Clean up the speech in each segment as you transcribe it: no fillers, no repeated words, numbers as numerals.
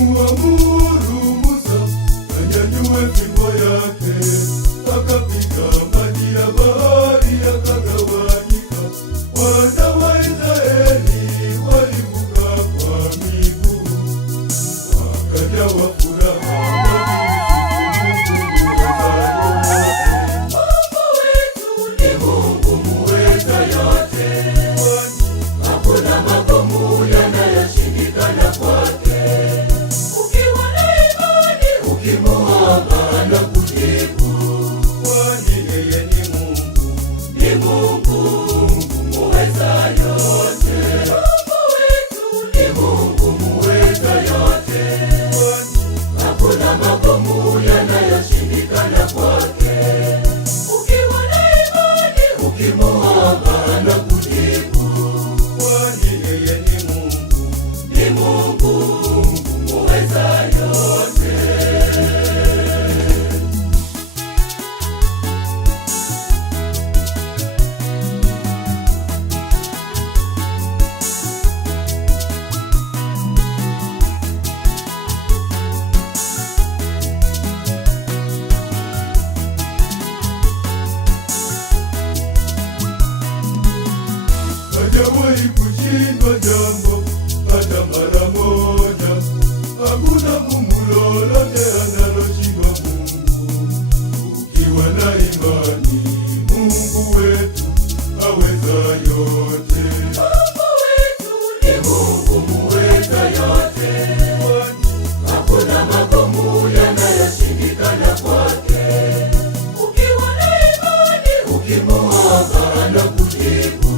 Alimuamuru Musa anyanyue fimbo yake, akapiga maji ya bahari yakagawanyika. Wana wa Israeli walivuka kwa miguu, wakajawa furaha. Hajawahi kushindwa jambo hata mara moja. Hakuna gumu lolote analoshindwa Mungu. Ukiwa na imani, Mungu wetu aweza yote. Mungu wetu ni Mungu muweza yote. Hakuna magumu yanayoshindikana kwake. Ukiwa na imani, ukimuomba anakujibu.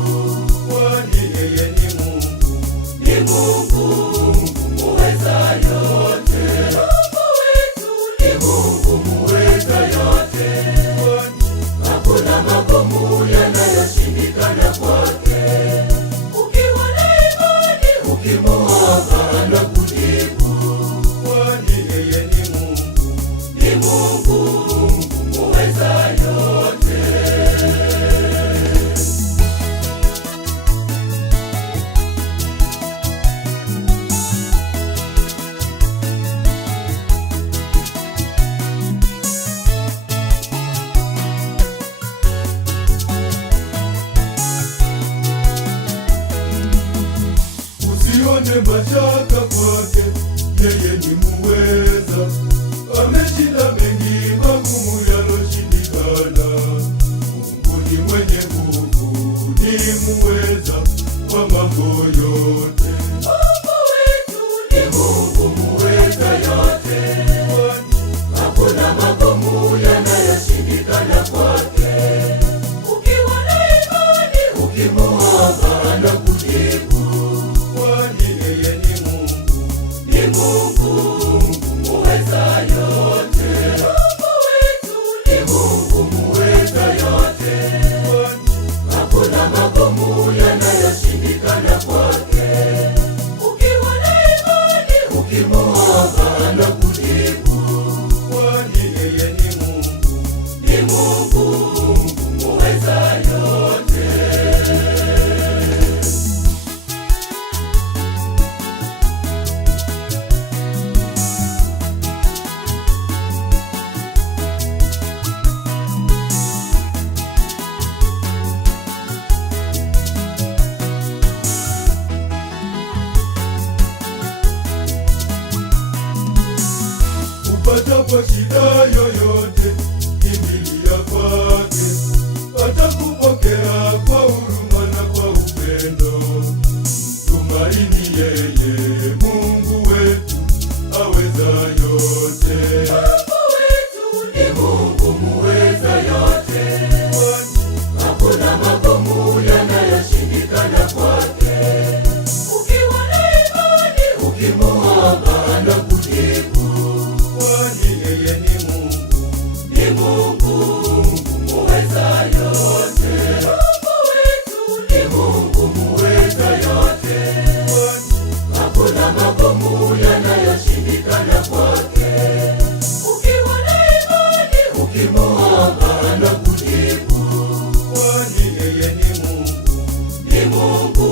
Usione mashaka kwake, yeye ni muweza. Ameshinda mengi magumu yaloshindikana. Mungu ni mwenye nguvu, ni muweza kwa mambo yote. Mungu wetu ni Mungu muweza yote. Hakuna magumu yanayoshindikana kwake. Ukiwa na imani, ukimuomba anakujibu. Ukimuomba anakujibu. Ni Mungu muweza yote. Hakuna magumu yanayoshindikana kwake. Ukiwa na imani, ukimuomba anakujibu. Ni Mungu muweza yote. Hakuna magumu yanayoshindikana kwake. Ukiwa na imani, ukimuomba anakujibu. Ni Mungu muweza yote. Hakuna magumu Upatapo shida yoyote, kimbilia kwake. Atakupokea kwa huruma na kwa upendo. Tumaini yeye, Mungu wetu aweza yote. Mungu wetu ni Mungu muweza yote. Hakuna magumu yanayoshindikana kwake. Ukiwa na imani, ukimuomba anakujibu. Ni Mungu muweza yote. Mungu wetu ni Mungu muweza yote. Hakuna magumu yanayoshindikana kwake. Ukiwa na imani, ukimuomba anakujibu. Ni Mungu